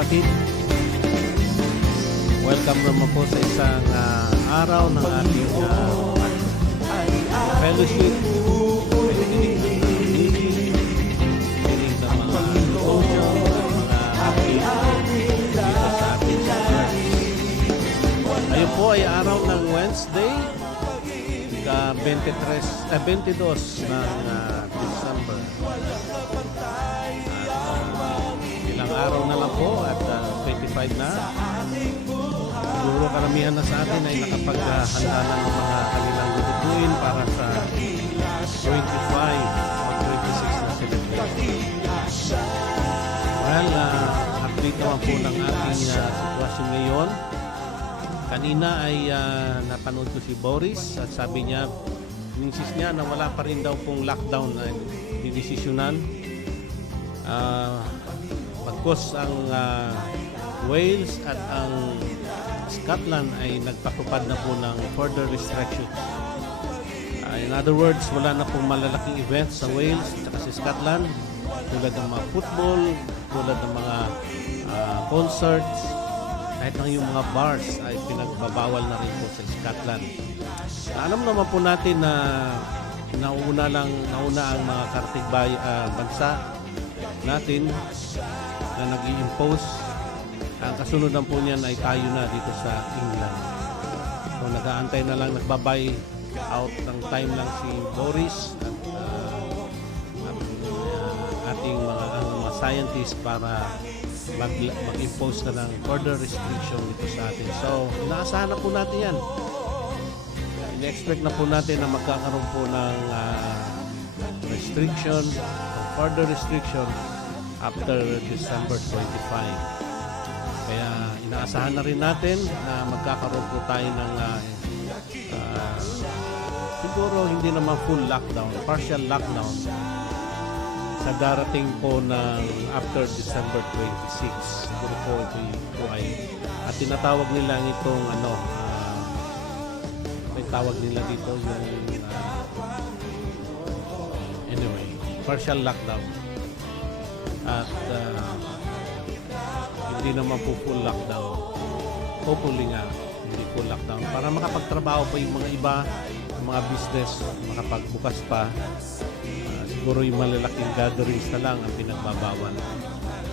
kapatid. Welcome naman po sa isang araw ng ating fellowship. Piling ng mga devotion, mga update dito sa ating church. Ngayon po ay araw ng Wednesday, ka-22 ng December. Ilang araw na lang po at 25 na. Siguro karamihan na sa atin ay nakapaghanda na ng mga kanilang lutuin para sa 25 o 26 na celebration. Well, update naman po ng ating sitwasyon ngayon. Kanina ay napanood ko si Boris at sabi niya, insist niya na wala pa rin daw pong lockdown na didesisyonan. Pagkos ang Wales at ang Scotland ay nagpatupad na po ng further restrictions. In other words, wala na pong malalaking events sa Wales at sa Scotland tulad ng mga football, tulad ng mga concerts, kahit lang yung mga bars ay pinagbabawal na rin po sa Scotland. Alam naman po natin na nauna ang mga kartig bansa natin na nag-i-impose. Ang kasunod po niyan ay tayo na dito sa England. So nag-aantay na lang, nagbabay out ng time lang si Boris at ating mga scientists para mag-impose na ng further restriction dito sa atin. So inaasahan na po natin yan. In-expect na po natin na magkakaroon po ng restriction o further restriction after December 25. Kaya inaasahan na rin natin na magkakaroon po tayo ng siguro hindi naman full lockdown, partial lockdown sa darating po ng after December 26. Siguro po ito ay at tinatawag nila itong may tawag nila dito yung anyway, partial lockdown. At hindi naman po full lockdown. Hopefully nga, hindi full lockdown. Para makapagtrabaho pa yung mga iba, yung mga business, makapagbukas pa. Siguro yung malalaking gatherings na lang ang pinagbabawal.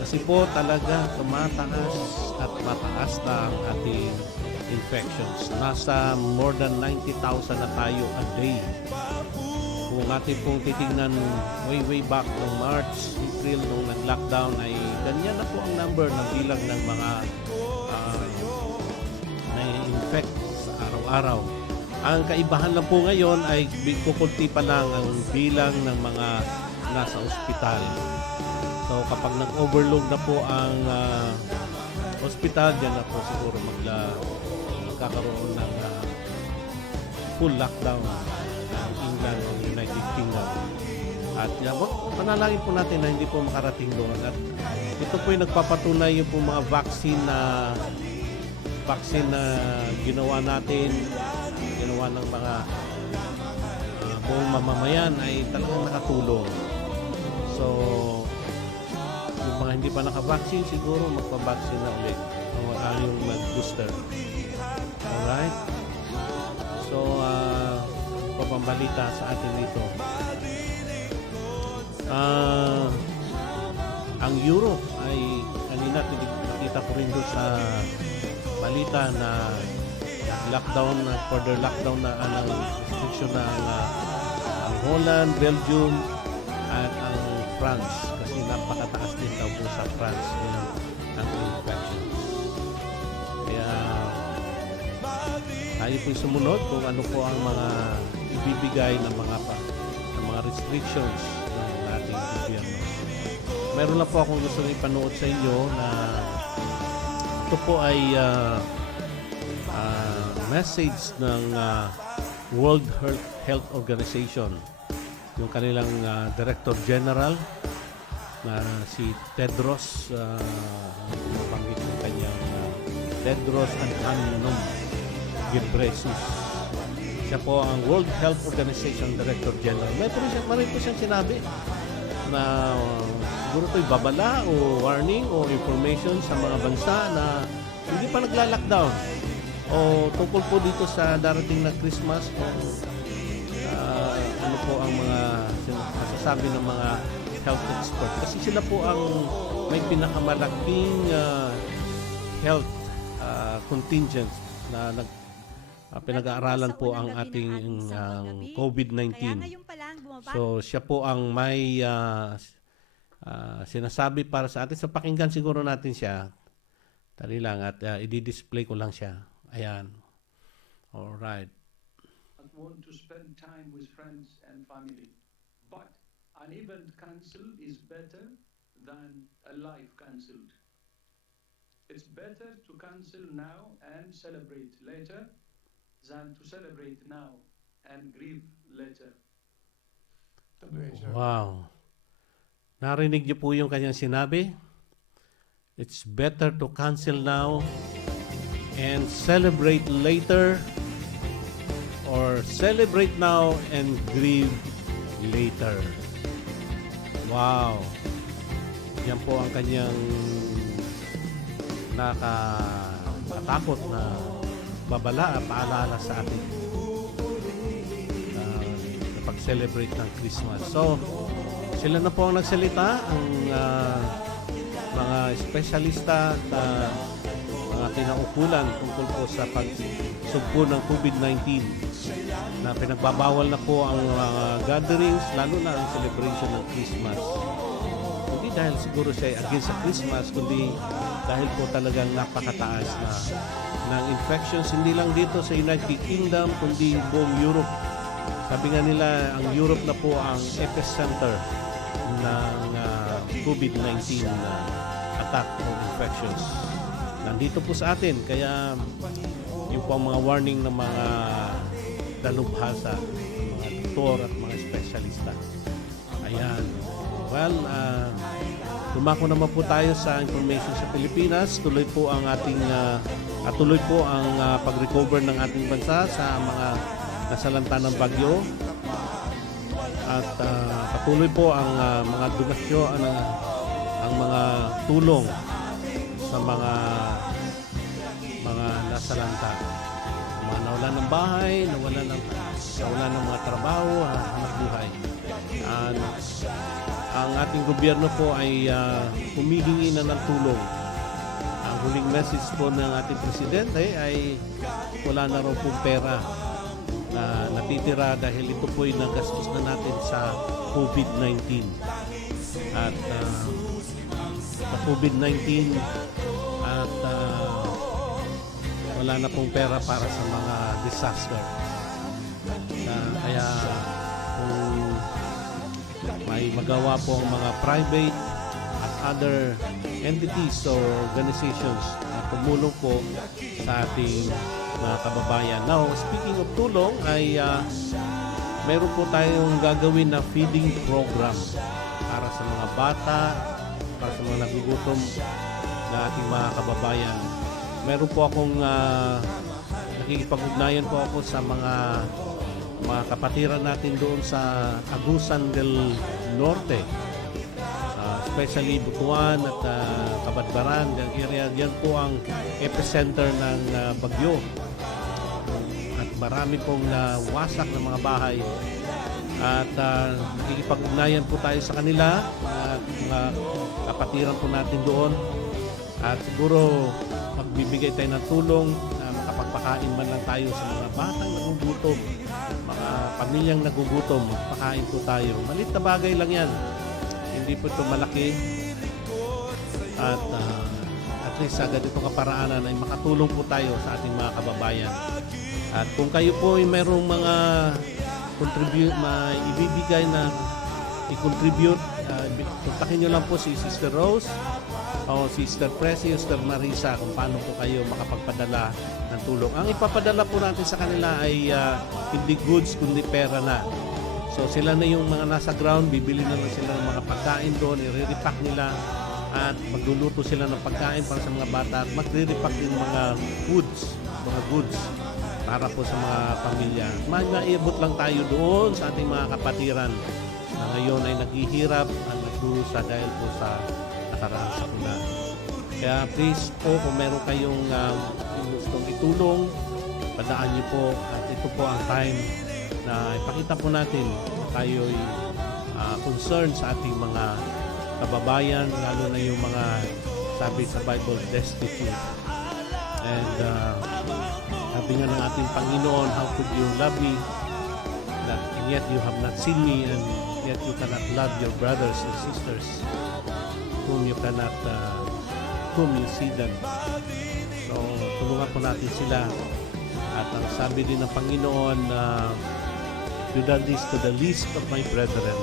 Kasi po talaga tumataas at mataas na ang ating infections. Nasa more than 90,000 na tayo a day. Kung ating pong titignan way back ng March, April nung nag-lockdown ay ganyan na po ang number ng bilang ng mga na-infect sa araw-araw. Ang kaibahan lang po ngayon ay kukunti pa lang ang bilang ng mga nasa ospital. So kapag nag-overload na po ang ospital, dyan na po siguro magkakaroon ng full lockdown ng England o United Kingdom. At panalangin po natin na hindi po makarating doon. At ito po yung nagpapatunay yung po mga vaccine na ginawa natin, ginawa ng mga buong mamamayan ay talagang nakatulong. So, yung mga hindi pa nakavaccine, siguro magpa-vaccine na ulit. Yung mag-booster. Alright? So, papambalita sa atin dito. Ang Europe ay kanina nakita ko rin doon sa balita na lockdown, further lockdown na ang restriction na ang Holland, Belgium at ang France kasi napakataas din daw po sa France ang infections. Kaya tayo po sumunod kung ano po ang mga ibibigay ng mga restrictions ng ating gobyerno. Meron lang po akong gusto ipanood sa inyo na ito po ay message ng World Health Organization. Yung kanilang Director General na si Tedros, nabanggit ng kanyang Tedros Adhanom Ghebreyesus. Siya po ang World Health Organization Director General. May po siyang sinabi na siguro ito'y babala o warning o information sa mga bansa na hindi pa nagla-lockdown o tungkol po dito sa darating na Christmas o ano po ang mga masasabi ng mga health expert. Kasi sila po ang may pinakamalaking health contingent na pinag-aaralan po ang ating COVID-19. So siya po ang may sinasabi para sa atin. Sa pakinggan siguro natin siya. Tali lang at i-display ko lang siya. Ayan. Alright. Want to spend time with friends and family. But an event cancelled is better than a life cancelled. It's better to cancel now and celebrate later than to celebrate now and grieve later. Wow. Narinig niyo po yung kanyang sinabi? It's better to cancel now and celebrate later or celebrate now and grieve later. Wow. Yan po ang kanyang nakakatakot na babala at paalala sa atin kapag celebrate ng Christmas. So, sila na po ang nagsalita, ang mga espesyalista at mga kinaukulan tungkol po sa pagsugpo ng COVID-19 na pinagbabawal na po ang mga gatherings, lalo na ang celebration ng Christmas. Hindi dahil siguro siya ay against sa Christmas, kundi dahil po talagang napakataas na ng infections, hindi lang dito sa United Kingdom, kundi buong Europe. Sabi nga nila, ang Europe na po ang epicenter ng COVID-19 attack o infections. Nandito po sa atin, kaya yung po ang mga warning ng mga dalubhasa, mga doktor at mga espesyalista. Ayan. Well, dumako naman po tayo sa information sa Pilipinas. Tuloy po ang ating pag-recover ng ating bansa sa mga nasalanta ng bagyo. At patuloy po ang mga donasyon, ang mga tulong sa mga nasalanta. Mga nawalan ng bahay, nawalan ng mga trabaho, hanap buhay. Ang ating gobyerno po ay humihingi na ng tulong. Ang huling message po ng ating presidente ay wala na raw pong pera na natitira dahil ito po ay nagastos na natin sa COVID-19. At sa COVID-19 at wala na pong pera para sa mga disaster. Kaya kung may magawa po ang mga private at other entities or organizations na tumulong po sa ating mga kababayan. Now, speaking of tulong, ay meron po tayong gagawin na feeding program para sa mga bata, para sa mga nagugutom na ating mga kababayan. Meron po akong nakikipag-ugnayan po ako sa mga kapatiran natin doon sa Agusan del Norte, especially Butuan at Kabadbaran, yung area. Yan po ang epicenter ng bagyo. At marami pong nawasak ng mga bahay. At nakikipag-ugnayan po tayo sa kanila at mga kapatiran po natin doon. At siguro magbibigay tayo ng tulong na makapagpakain man lang tayo sa mga batang nagugutom, mga pamilyang nagugutom, magpakain po tayo. Maliit na bagay lang yan. Hindi po ito malaki. At at least sa ganitong kaparaanan ay makatulong po tayo sa ating mga kababayan. At kung kayo po ay mayroong mga ibibigay na i-contribute, kontakin nyo lang po si Sister Rose o Sister Presi, Sister Marisa kung paano po kayo makapagpadala ng tulong. Ang ipapadala po natin sa kanila ay hindi goods kundi pera na. So sila na yung mga nasa ground, bibili na lang sila ng mga pagkain doon, i-repack nila at magluluto sila ng pagkain para sa mga bata at magre-repack din mga goods para po sa mga pamilya. Maiabot lang tayo doon sa ating mga kapatiran na ngayon ay naghihirap at nagdurusa dahil po sa nakaraang sakuna. Kaya please po, kung meron kayong gustong itulong, padaan niyo po, at ito po ang time na ipakita po natin na tayo'y concerned sa ating mga kababayan, lalo na yung mga sabi sa Bible, destitute. And sabi nga ng ating Panginoon, how could you love me that, and yet you have not seen me, and yet you cannot love your brothers and sisters whom you cannot whom you see them. So tulungan po natin sila. At ang sabi din ng Panginoon, you done this to the least of my brethren,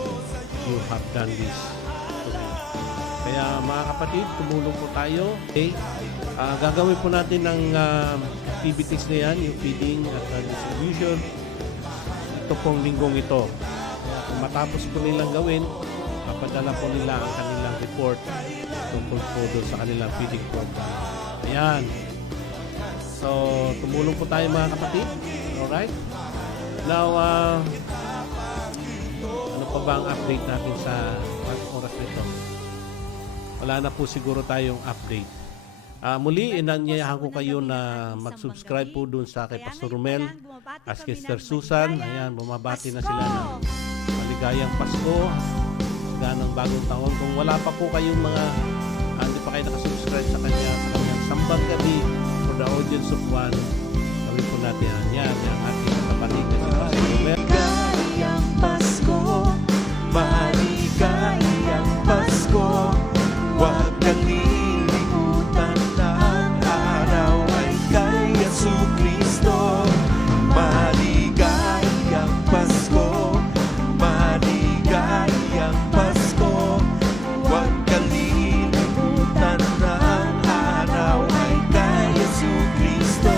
you have done this to me. Kaya mga kapatid, tumulong po tayo. Okay? Gagawin po natin ng activities na yan, yung feeding at distribution. Ito pong linggong ito. Kung matapos po nilang gawin, papadala po nila ang kanilang report tungkol po doon sa kanilang feeding program. Ayan. So, tumulong po tayo mga kapatid. Alright? Now, ano pa ba ang update natin sa oras nito? Wala na po siguro tayong update. Muli, inanyayahan ko kayo na mag-subscribe po dun sa kay Pastor Romel as Sister Susan. Ayan, bumabati na sila ng maligayang Pasko, ganang bagong taon. Kung wala pa po kayong mga, hindi pa kayo nakasubscribe sa kanyang Sambang Gabi for the audience of one, gawin po natin yan. Yan, ang ating kapatid na si Pastor Romel. Maligayang Pasko, maligayang Pasko, huwag kang lilimutan na ang araw ay kay Jesucristo. Maligayang Pasko, maligayang Pasko, huwag kang lilimutan na ang araw ay kay Jesucristo.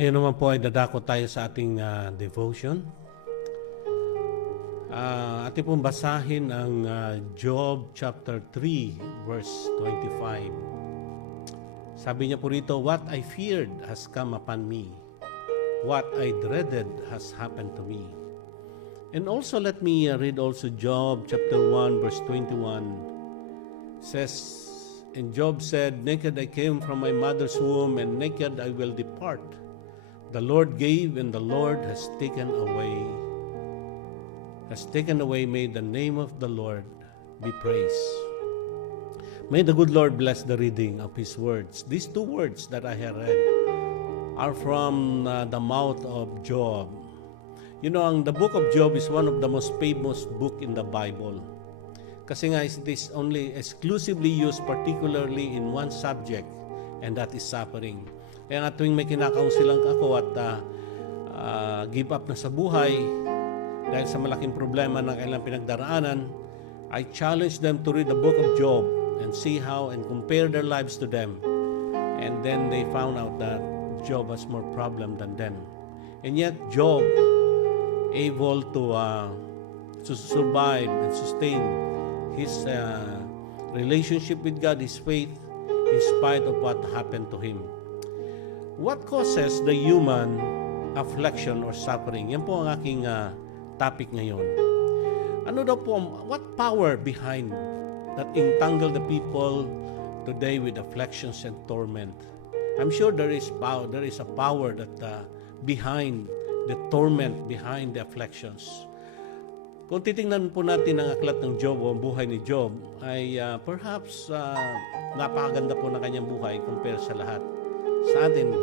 Ngayon naman po ay dadako tayo sa ating devotion. Ating pong basahin ang Job chapter 3 verse 25. Sabi niya po rito, "What I feared has come upon me. What I dreaded has happened to me." And also let me read also Job chapter 1 verse 21. Says, and Job said, "Naked I came from my mother's womb, and naked I will depart. The Lord gave, and the Lord has taken away. May the name of the Lord be praised." May the good Lord bless the reading of His words. These two words that I have read are from the mouth of Job. You know, the book of Job is one of the most famous book in the Bible. Kasi nga, it is only exclusively used particularly in one subject, and that is suffering. Kaya nga tuwing may kinakaunsilang ako at give up na sa buhay dahil sa malaking problema ng kailang pinagdaraanan, I challenge them to read the book of Job and see how and compare their lives to them. And then they found out that Job has more problem than them. And yet Job able to survive and sustain his relationship with God, his faith, in spite of what happened to him. What causes the human affliction or suffering? Yan po ang aking topic ngayon. Ano daw po, what power behind that entangle the people today with afflictions and torment? I'm sure there is a power that behind the torment, behind the afflictions. Kung titingnan po natin ang aklat ng Job o ang buhay ni Job, ay perhaps napakaganda po ng kanyang buhay compare sa lahat. Sa atin,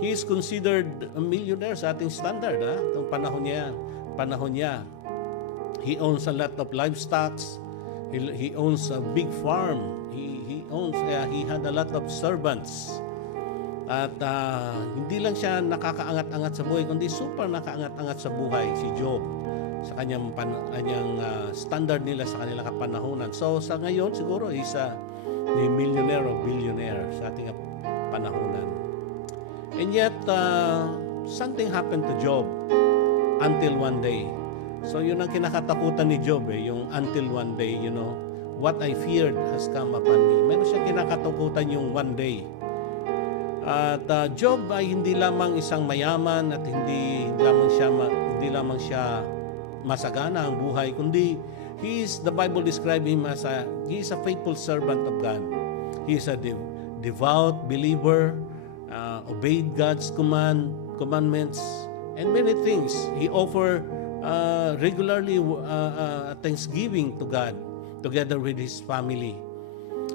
he is considered a millionaire sa ating standard. Itong panahon niya. He owns a lot of livestock. He owns a big farm. He had a lot of servants. At hindi lang siya nakakaangat-angat sa buhay, kundi super nakaangat-angat sa buhay si Job sa kanyang standard nila sa kanilang kapanahunan. So sa ngayon siguro he's a millionaire or billionaire sa ating panahunan. And yet something happened to Job until one day. So yun ang kinakatakutan ni Job, yung until one day, you know, what I feared has come upon me. Meron siyang kinakatakutan yung one day. At Job ay hindi lamang isang mayaman at hindi lamang siya masagana ang buhay, kundi the Bible describes him as he is a faithful servant of God. He is a devout believer, obeyed God's commandments, and many things. He offered regularly thanksgiving to God together with his family.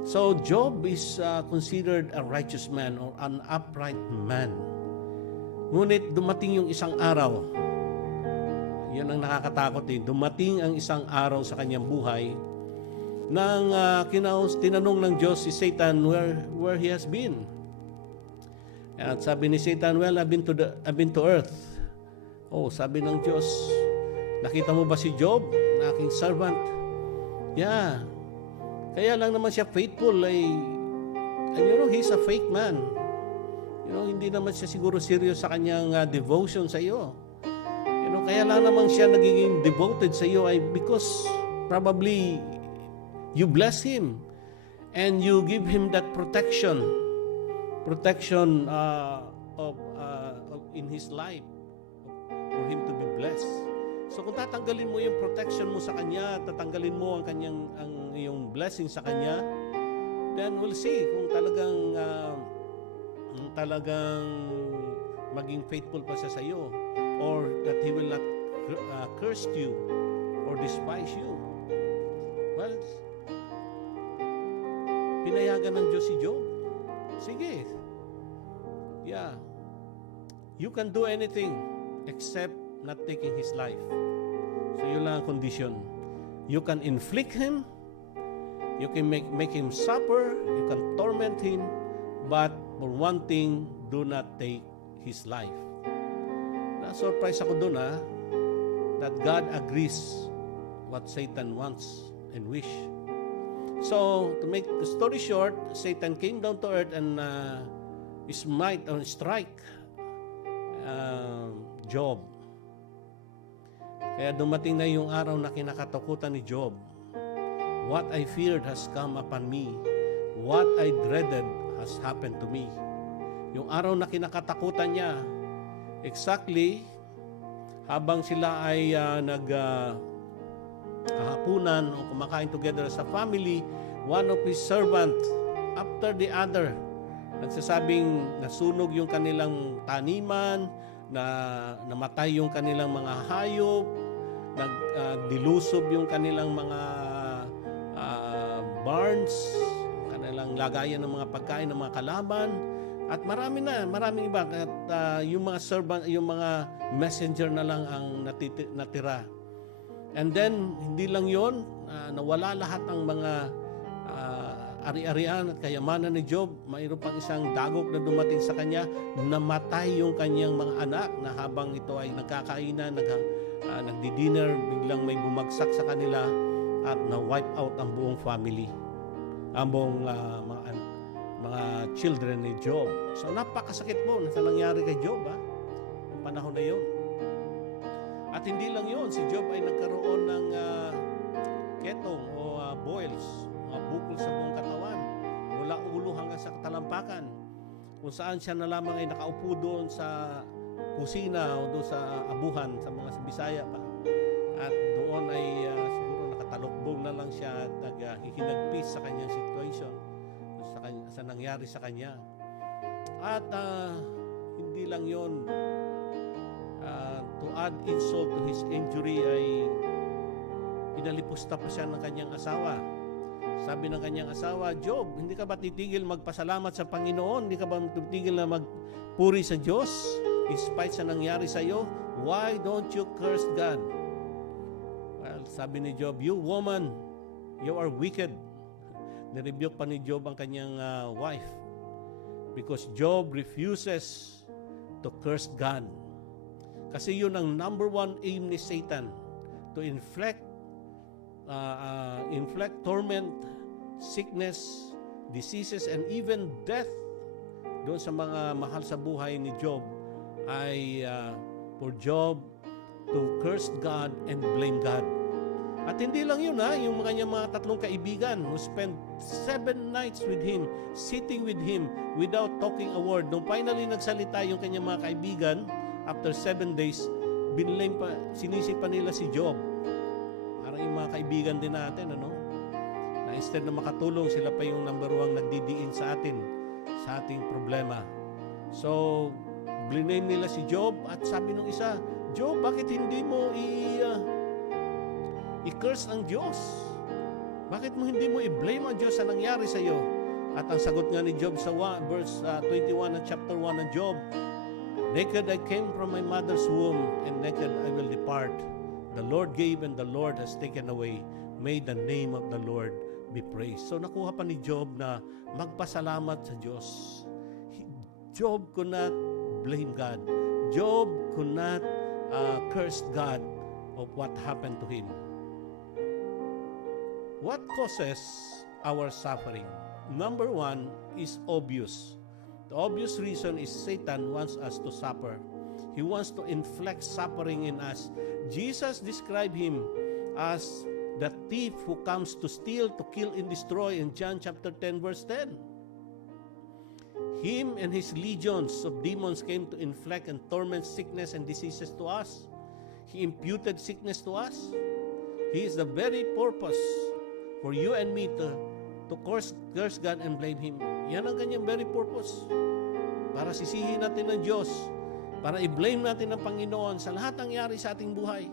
So Job is considered a righteous man or an upright man. Ngunit dumating yung isang araw, yun ang nakakatakot dumating ang isang araw sa kanyang buhay nang tinanong ng Diyos si Satan where he has been. At sabi ni Satan, "Well, I've been to earth." Oh, sabi ng Diyos, "Nakita mo ba si Job, na aking servant?" Yeah. Kaya lang naman siya faithful and you know, he's a fake man. You know, hindi naman siya siguro serious sa kanyang devotion sa iyo. You know, kaya lang naman siya nagiging devoted sa iyo ay because probably you bless him and you give him that protection in his life for him to be blessed. So kung tatanggalin mo yung protection mo sa kanya, tatanggalin mo yung blessing sa kanya, then we'll see kung talagang maging faithful pa siya sa iyo, or that he will not curse you or despise you. Well, pinayagan ng Diyos si Job. Sige. Yeah. You can do anything except not taking his life. So yun lang ang condition. You can inflict him, you can make him suffer, you can torment him, but for one thing, do not take his life. Na-surprise ako dun that God agrees what Satan wants and wish. So, to make the story short, Satan came down to earth and smite or strike Job. Kaya dumating na yung araw na kinakatakutan ni Job. What I feared has come upon me. What I dreaded has happened to me. Yung araw na kinakatakutan niya, exactly, habang sila ay naghahapunan o kumakain together as a family, one of his servant, after the other, nagsasabing nasunog yung kanilang taniman, na namatay yung kanilang mga hayop, dilusob yung kanilang mga barns, kanilang lagayan ng mga pagkain ng mga kalaban, at maraming iba. At yung mga servant, yung mga messenger na lang ang natira. And then, hindi lang yon, nawala lahat ng mga ari-arian at kayamanan ni Job. Mayroon pang isang dagok na dumating sa kanya, namatay yung kanyang mga anak na habang ito ay nagkakainan, nagdi-dinner, biglang may bumagsak sa kanila at na-wipe out ang buong family, ang buong mga children ni Job. So napakasakit po na nangyari kay Job, yung panahon na yun. At hindi lang yun, si Job ay nagkaroon ng ketong o boils, mga bukol sa buong katawan, mula ulo hanggang sa talampakan, kung saan siya na lamang ay nakaupo doon sa kusina o doon sa abuhan, sa mga Bisaya pa. At doon ay siguro nakatalokbong na lang siya at naghihinagpis sa kanyang situation, sa nangyari sa kanya. At hindi lang yon, to add insult to his injury, ay pinalipusta pa siya ng kanyang asawa. Sabi ng kanyang asawa, Job, hindi ka ba titigil magpasalamat sa Panginoon? Hindi ka ba titigil na magpuri sa Diyos in spite sa nangyari sa iyo? Why don't you curse God? Well, sabi ni Job, you woman, you are wicked. Nirebuke pa ni Job ang kanyang wife because Job refuses to curse God. Kasi yun ang number one aim ni Satan, to inflict torment, sickness, diseases, and even death doon sa mga mahal sa buhay ni Job, ay for Job to curse God and blame God. At hindi lang yun, yung kanyang mga tatlong kaibigan who spent 7 nights with him, sitting with him without talking a word. Nung finally nagsalita yung kanyang mga kaibigan, after 7 days, sinisi pa nila si Job. Parang yung mga kaibigan din natin, na instead na makatulong, sila pa yung number one nagdidiin sa atin, sa ating problema. So, blame nila si Job at sabi nung isa, Job, bakit hindi mo i-curse ang Diyos? Bakit mo hindi mo i-blame ang Diyos sa nangyari sa iyo? At ang sagot nga ni Job sa verse 21 ng chapter 1 ng Job, naked I came from my mother's womb, and naked I will depart. The Lord gave and the Lord has taken away. May the name of the Lord be praised. So nakuha pa ni Job na magpasalamat sa Diyos. Job could not blame God. Job could not curse God of what happened to him. What causes our suffering? Number one is obvious. The obvious reason is Satan wants us to suffer. He wants to inflict suffering in us. Jesus described him as the thief who comes to steal, to kill, and destroy in John chapter 10, verse 10. Him and his legions of demons came to inflict and torment sickness and diseases to us. He imputed sickness to us. He is the very purpose for you and me to curse God and blame Him. Yan ang kanyang very purpose. Para sisihin natin ng Diyos, para i-blame natin ang Panginoon sa lahat ng nangyari sa ating buhay.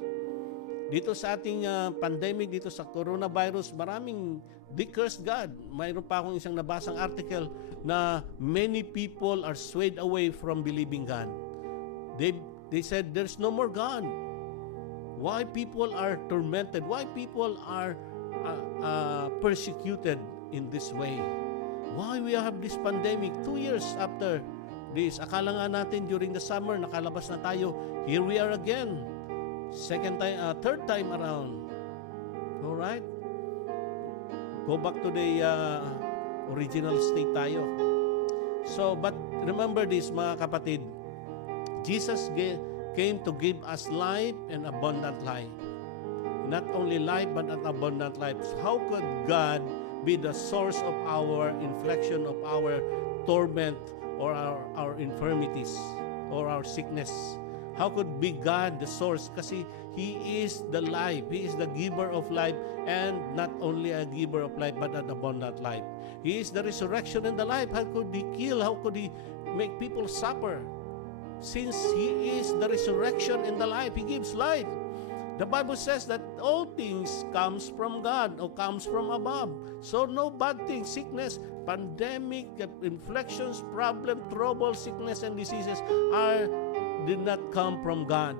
Dito sa ating pandemic, dito sa coronavirus, maraming they curse God. Mayroon pa akong isang nabasang article na many people are swayed away from believing God. They said there's no more God. Why people are tormented? Why people are persecuted in this way? Why we have this pandemic 2 years after this? Akala nga natin during the summer nakalabas na tayo. Here we are again. Third time around. All right? Go back to the original state tayo. So, but remember this, mga kapatid. Jesus came to give us life and abundant life. Not only life, but an abundant life. How could God be the source of our infliction, of our torment, or our infirmities, or our sickness? How could be God the source? Kasi He is the life. He is the giver of life, and not only a giver of life, but an abundant life. He is the resurrection and the life. How could He kill? How could He make people suffer? Since He is the resurrection and the life, He gives life. The Bible says that all things comes from God or comes from above. So no bad thing, sickness, pandemic, inflictions, problem, trouble, sickness, and diseases did not come from God.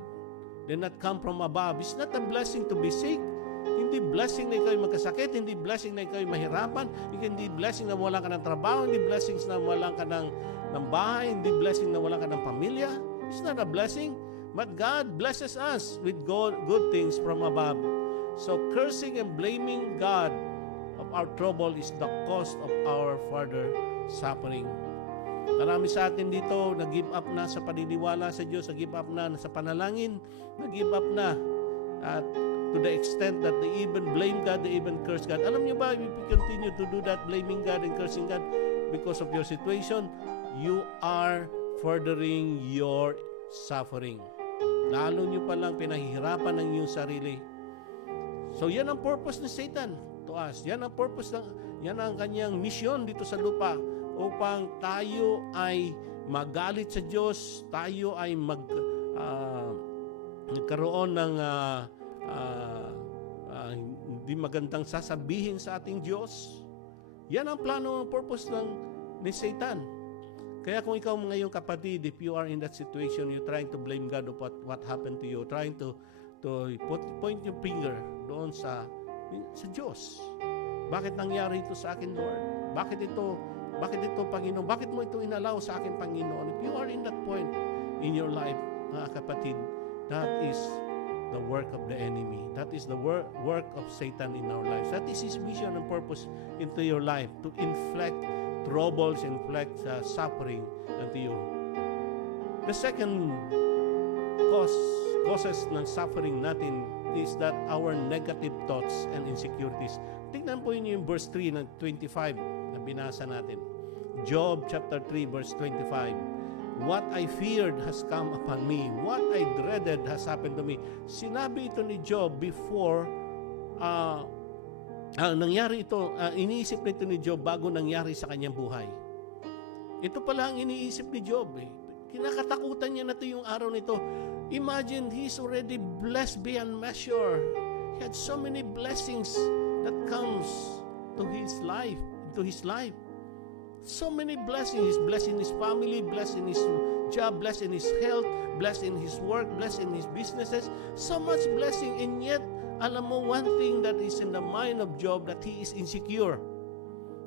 Did not come from above. It's not a blessing to be sick. Hindi blessing na ikaw magkasakit, hindi blessing na ikaw mahirapan, hindi blessing na wala ka ng trabaho, hindi blessing na wala ka ng bahay, hindi blessing na wala ka ng pamilya. It's not a blessing. But God blesses us with good things from above. So cursing and blaming God of our trouble is the cause of our further suffering. Marami sa atin dito nag-give up na sa paniniwala sa Diyos, nag-give up na sa panalangin, nag-give up na at to the extent that they even blame God, they even curse God. Alam niyo ba, if you continue to do that, blaming God and cursing God because of your situation, you are furthering your suffering. Lalo nyo palang pinahihirapan ng iyong sarili. So yan ang purpose ni Satan to us. Yan ang purpose yan ang kanyang mission dito sa lupa, upang tayo ay magalit sa Diyos, tayo ay magkaroon ng hindi magandang sasabihin sa ating Diyos. Yan ang plano, ang purpose ni Satan. Kaya kung ikaw ngayong kapatid, if you are in that situation, you're trying to blame God of what happened to you, trying to point your finger doon sa Diyos. Bakit nangyari ito sa akin, Lord? Bakit ito, Panginoon? Bakit mo ito inalaw sa akin, Panginoon? If you are in that point in your life, mga kapatid, that is the work of the enemy. That is the work of Satan in our lives. That is his mission and purpose into your life, to inflict troubles, inflict suffering unto you. The second causes ng suffering natin is that our negative thoughts and insecurities. Tingnan po niyo yung verse 3 ng 25 na binasa natin. Job chapter 3 verse 25. What I feared has come upon me. What I dreaded has happened to me. Sinabi ito ni Job before nangyari ito, iniisip nito ni Job bago nangyari sa kanyang buhay. Ito pala ang iniisip ni Job. Kinakatakutan niya na ito yung araw nito. Imagine, he's already blessed beyond measure. He had so many blessings that comes to his life, So many blessings. He's blessed in his family, blessed in his job, blessed in his health, blessed in his work, blessed in his businesses. So much blessing, and yet, alam mo, one thing that is in the mind of Job, that he is insecure.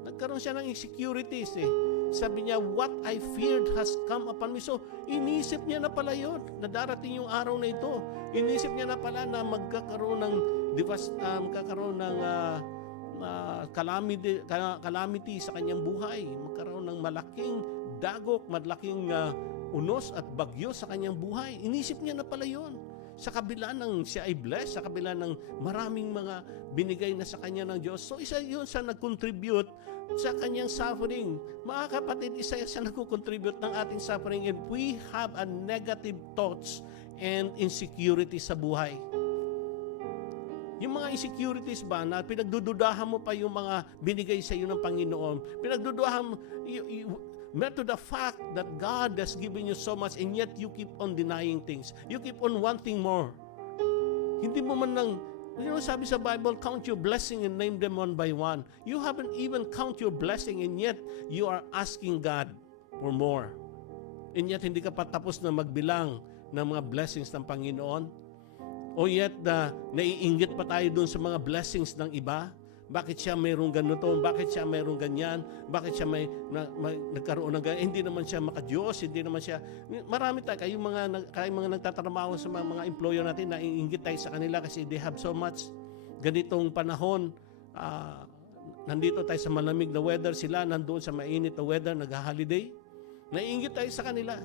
Nagkaroon siya ng insecurities Sabi niya, what I feared has come upon me. So, inisip niya na pala yun, na darating yung araw na ito. Inisip niya na pala na magkakaroon ng calamity sa kanyang buhay. Magkaroon ng malaking dagok, malaking unos at bagyo sa kanyang buhay. Inisip niya na pala yun. Sa kabila ng siya ay blessed, sa kabila ng maraming mga binigay na sa kanya ng Diyos. So isa yun sa nag-contribute sa kanyang suffering. Mga kapatid, isa sa nag-contribute ng ating suffering, and we have a negative thoughts and insecurity sa buhay. Yung mga insecurities ba na pinagdududahan mo pa yung mga binigay sa iyo ng Panginoon, pinagdududahan mo, met to the fact that God has given you so much, and yet you keep on denying things. You keep on wanting more. Hindi mo man lang, sabi sa Bible, count your blessing and name them one by one. You haven't even count your blessing, and yet you are asking God for more. And yet hindi ka pa tapos na magbilang ng mga blessings ng Panginoon. O yet naiinggit pa tayo dun sa mga blessings ng iba. Bakit siya mayroong ganito? Bakit siya mayroong ganyan? Bakit siya nagkaroon ng ganyan? Hindi naman siya makadiyos, hindi naman siya... Marami tayo, kayong mga nagtatrabaho sa mga employer natin, naiinggit tayo sa kanila kasi they have so much. Ganitong panahon, nandito tayo sa malamig na weather, sila nandoon sa mainit na weather, nag-holiday. Naiinggit tayo sa kanila.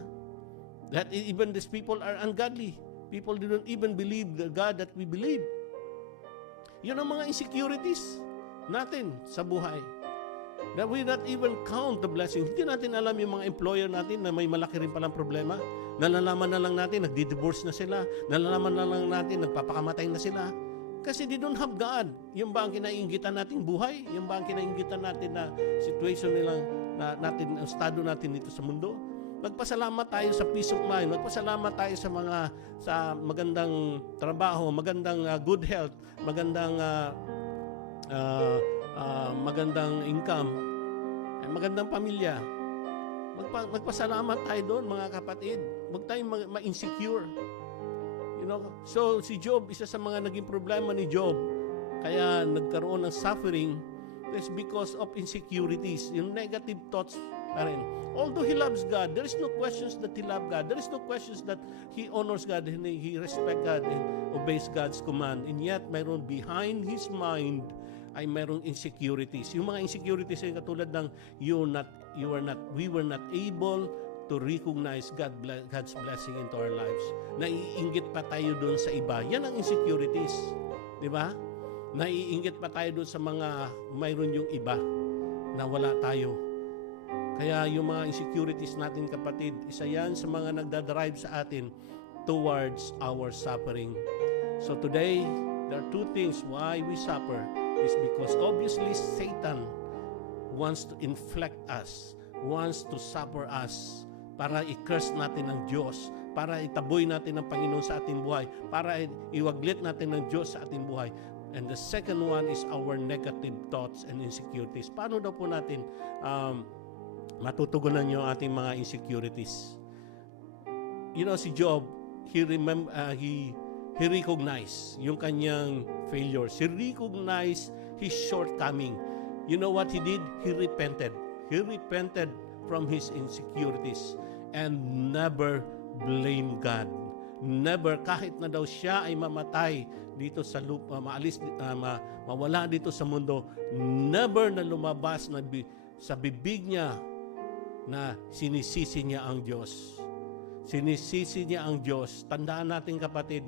That even these people are ungodly. People do not even believe the God that we believe. Yun ang mga insecurities natin sa buhay. That we not even count the blessing. Hindi natin alam yung mga employer natin na may malaki rin palang problema. Nalalaman na lang natin, nagdi-divorce na sila. Nalalaman na lang natin, nagpapakamatay na sila. Kasi they don't have God. Yung ba ang kinainggitan nating buhay? Yung ba ang kinainggitan natin na situation nilang natin, ang estado natin dito sa mundo? Magpasalamat tayo sa peace of mind. Magpasalamat tayo sa magandang trabaho, magandang good health, magandang magandang income, magandang pamilya. Magpasalamat tayo doon, mga kapatid. Huwag tayong ma-insecure. You know, so si Job, isa sa mga naging problema ni Job, kaya nagkaroon ng suffering, is because of insecurities, yung negative thoughts pa rin. Although he loves God, there is no questions that he loves God. There is no questions that he honors God and he respects God and obeys God's command. And yet, mayroon behind his mind ay mayroong insecurities. Yung mga insecurities ay katulad ng we were not able to recognize God's blessing into our lives. Naiinggit pa tayo doon sa iba. Yan ang insecurities. Di ba? Naiinggit pa tayo doon sa mga mayroon yung iba na wala tayo. Kaya yung mga insecurities natin, kapatid, isa yan sa mga nagdadrive sa atin towards our suffering. So today, there are two things why we suffer. Is because obviously Satan wants to inflict us, wants to suffer us, para i-curse natin ng Diyos, para itaboy natin ng Panginoon sa ating buhay, para iwaglit natin ng Diyos sa ating buhay. And the second one is our negative thoughts and insecurities. Paano daw po natin matutugunan yung ating mga insecurities? You know, si Job, he recognized yung kanyang failures. He recognized his shortcoming. You know what he did? He repented. He repented from his insecurities and never blamed God. Never, kahit na daw siya ay mamatay dito sa lupa, mawala dito sa mundo, never na lumabas sa bibig niya na sinisisi niya ang Diyos. Sinisisi niya ang Diyos. Tandaan natin, kapatid,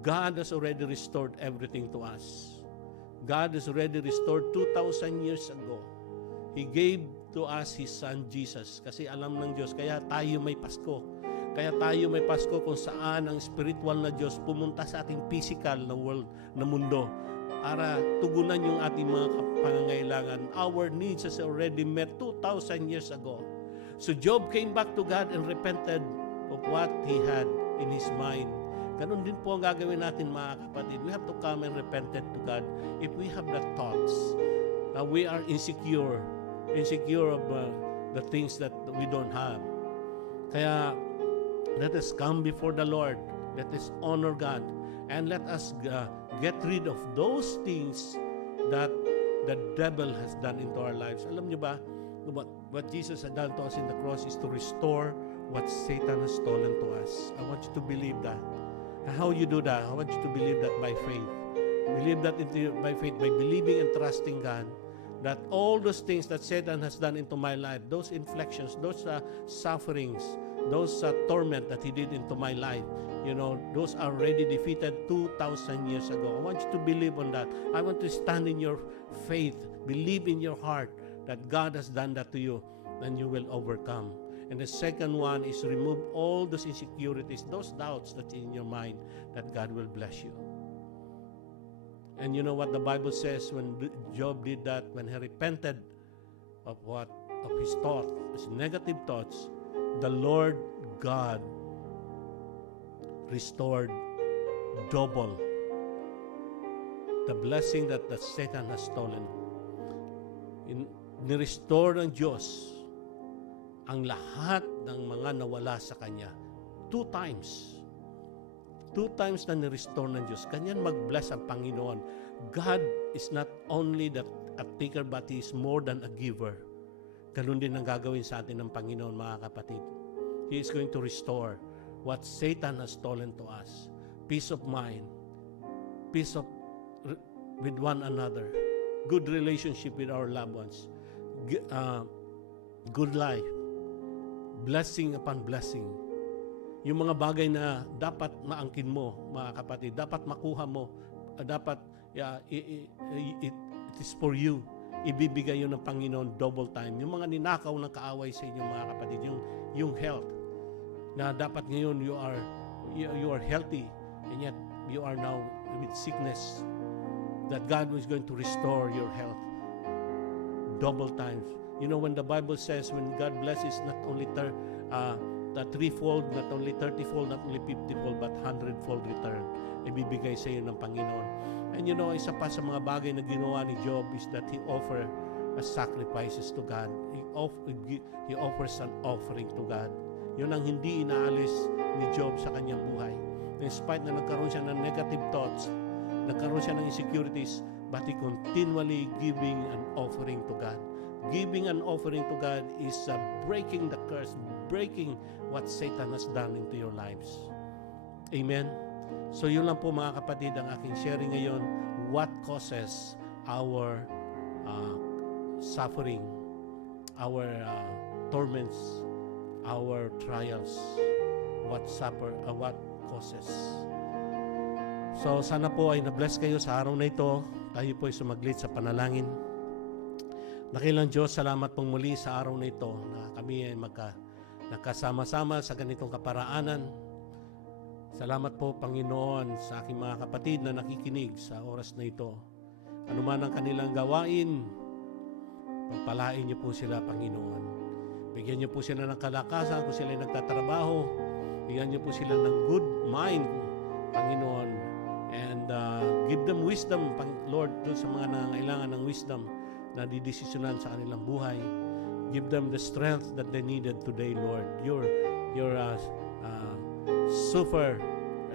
God has already restored everything to us. God has already restored 2,000 years ago. He gave to us His Son Jesus. Kasi alam ng Diyos, kaya tayo may Pasko. Kaya tayo may Pasko kung saan ang spiritual na Diyos pumunta sa ating physical na world, na mundo, para tugunan yung ating mga pangangailangan. Our needs has already met 2,000 years ago. So Job came back to God and repented of what he had in his mind. Ganun din po ang gagawin natin, mga kapatid. We have to come and repented to God if we have the thoughts that we are insecure of the things that we don't have. Kaya let us come before the Lord. Let us honor God. And let us get rid of those things that the devil has done into our lives. Alam niyo ba, what Jesus has done to us in the cross is to restore what Satan has stolen to us. I want you to believe that. How you do that? I want you to believe that by faith. Believe that by faith, by believing and trusting God, that all those things that Satan has done into my life, those inflictions, those sufferings, those torment that he did into my life, those are already defeated 2,000 years ago. I want you to believe on that. I want to stand in your faith, believe in your heart that God has done that to you, and you will overcome. And the second one is remove all those insecurities, those doubts that's in your mind, that God will bless you. And you know what the Bible says when Job did that, when he repented of his thoughts, his negative thoughts, the Lord God restored double the blessing that Satan has stolen. Ni-restore ng Diyos ang lahat ng mga nawala sa Kanya. 2 times. 2 times na ni-restore ng Diyos. Kanyan mag-bless ang Panginoon. God is not only a taker, but He is more than a giver. Ganun din ang gagawin sa atin ng Panginoon, mga kapatid. He is going to restore what Satan has stolen to us. Peace of mind. Peace with one another. Good relationship with our loved ones. Good life. blessing upon blessing. Yung mga bagay na dapat maangkin mo, mga kapatid, dapat makuha mo, dapat it is for you. Ibibigay yun ng Panginoon double time. Yung mga ninakaw ng kaaway sa inyo, mga kapatid, yung health, na dapat ngayon you are healthy, and yet you are now with sickness, that God is going to restore your health double times. You know, when the Bible says, when God blesses, not only threefold, not only 30-fold, not only 50-fold, but 100-fold return, ibibigay sa iyo ng Panginoon. And you know, isa pa sa mga bagay na ginawa ni Job is that he offered sacrifices to God. He offers an offering to God. Yun ang hindi inaalis ni Job sa kanyang buhay. In spite na nagkaroon siya ng negative thoughts, nagkaroon siya ng insecurities, but he continually giving an offering to God. Giving an offering to God is breaking the curse, breaking what Satan has done into your lives. Amen? So yun lang po, mga kapatid, ang aking sharing ngayon, what causes our suffering, our torments, our trials, what causes. So sana po ay na-bless kayo sa araw na ito. Tayo po ay sumaglit sa panalangin. Dakilang Diyos, salamat pong muli sa araw na ito na kami ay nagkasama-sama sa ganitong kaparaanan. Salamat po, Panginoon, sa aking mga kapatid na nakikinig sa oras na ito. Ano man ang kanilang gawain, pagpalain niyo po sila, Panginoon. Bigyan niyo po sila ng kalakasan kung sila ay nagtatrabaho. Bigyan niyo po sila ng good mind, Panginoon. And give them wisdom, Lord, doon sa mga nangailangan ng wisdom na didesisyonan sa kanilang buhay. Give them the strength that they needed today, Lord. Your super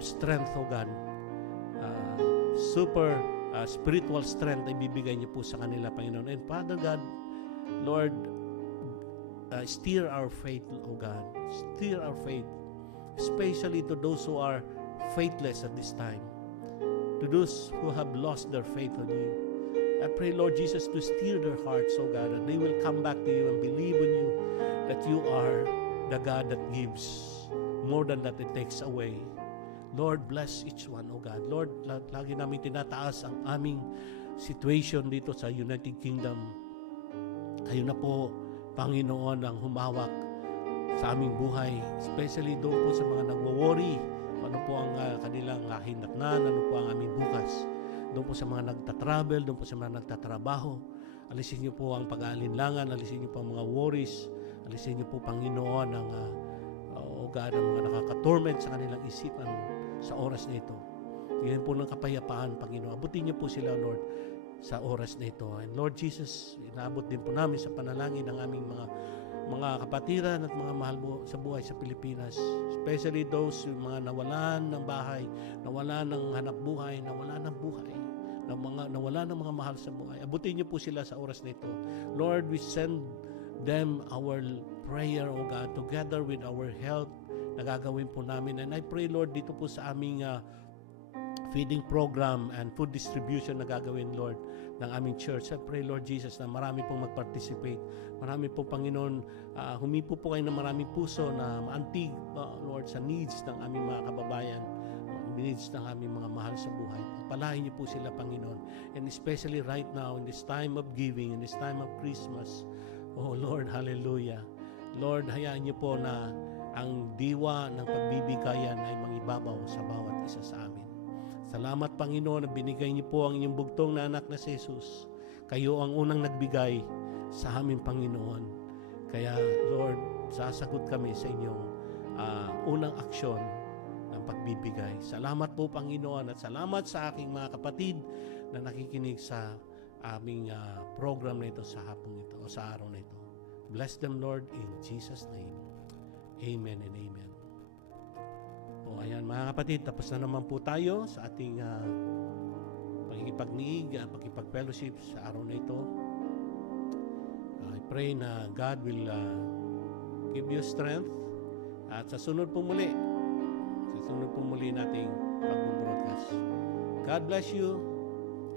strength, O God. Super spiritual strength ay bibigay niyo po sa kanila, Panginoon. And Father God, Lord, steer our faith, O God. Steer our faith, especially to those who are faithless at this time, to those who have lost their faith on you. I pray, Lord Jesus, to steer their hearts, O God, that they will come back to you and believe in you, that you are the God that gives more than that it takes away. Lord, bless each one, O God. Lord, lagi namin tinataas ang aming situation dito sa United Kingdom. Kayo na po, Panginoon, ang humawak sa aming buhay, especially doon po sa mga nagwo-worry, ano po ang kanilang hinatnan, ano po ang aming bukas. Doon po sa mga nagtatravel, doon po sa mga nagtatrabaho. Alisin niyo po ang pag-aalinlangan, alisin niyo po ang mga worries, alisin niyo po, Panginoon, ang O God, ang mga nakaka-torment sa kanilang isipan sa oras na ito. Bigyan po ng kapayapaan, Panginoon. Abutin niyo po sila, Lord, sa oras na ito. And Lord Jesus, inaabot din po namin sa panalangin ng aming mga kapatiran at mga mahal sa buhay sa Pilipinas. Especially those mga nawalan ng bahay, nawalan ng hanap buhay, nawalan ng buhay, nawalan ng mga mahal sa buhay. Abutin niyo po sila sa oras na ito. Lord, we send them our prayer, O God, together with our help na gagawin po namin. And I pray, Lord, dito po sa aming feeding program and food distribution na gagawin, Lord, ng aming church. I pray, Lord Jesus, na marami pong mag-participate. Marami po, Panginoon, humipo po kayo ng maraming puso na maantig, Lord, sa needs ng aming mga kababayan, needs ng aming mga mahal sa buhay. Palahin niyo po sila, Panginoon. And especially right now, in this time of giving, in this time of Christmas, oh Lord, hallelujah. Lord, hayaan niyo po na ang diwa ng pagbibigayan ay mangibabaw sa bawat isa sa amin. Salamat, Panginoon, na binigay niyo po ang inyong bugtong na anak na si Jesus. Kayo ang unang nagbigay sa aming Panginoon. Kaya, Lord, sasagot kami sa inyong unang aksyon ng pagbibigay. Salamat po, Panginoon, at salamat sa aking mga kapatid na nakikinig sa aming program na ito sa hapong ito o sa araw na ito. Bless them, Lord, in Jesus' name. Amen and amen. O ayan, mga kapatid, tapos na naman po tayo sa ating pakikipagniig, pakikipag-fellowship sa araw na ito. I pray na God will give you strength at sa sunod po muli nating pag-broadcast. God bless you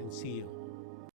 and see you.